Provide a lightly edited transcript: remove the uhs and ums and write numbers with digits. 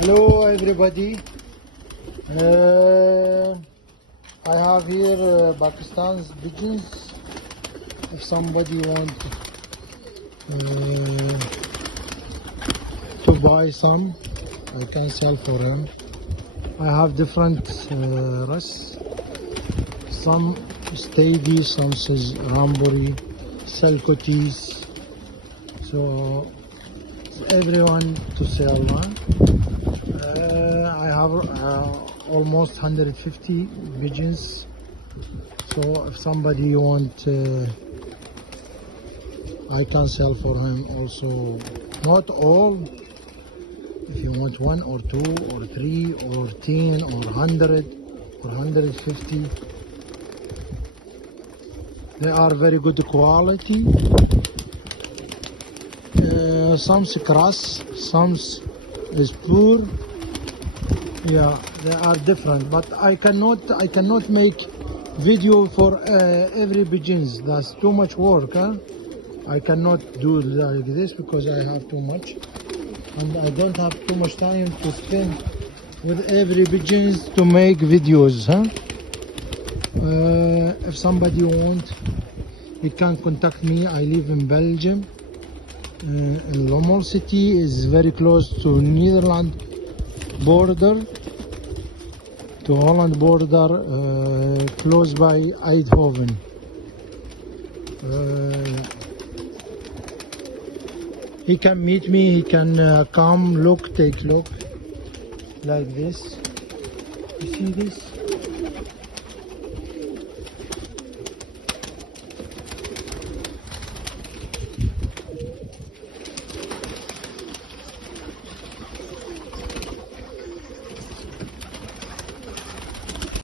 Hello everybody. I have here Pakistan's pigeons. If somebody want to buy some, I can sell for him. I have different rusts. Some steady, some says Ramburi, Selcotis. So everyone to sell now. I have almost 150 pigeons, so if somebody want, I can sell for him also. Not all. If you want one or two or three or 10 or 100 or 150, they are very good quality. Some cross, some is poor. Yeah, they are different, but I cannot make video for every pigeons. That's too much work, huh? I cannot do like this because I have too much, and I don't have too much time to spend with every pigeons to make videos, huh? If somebody want, he can contact me. I live in Belgium. In Lommel city is very close to Netherlands border, to Holland border, close by Eindhoven. He can meet me, he can come, look, take look, like this. You see this?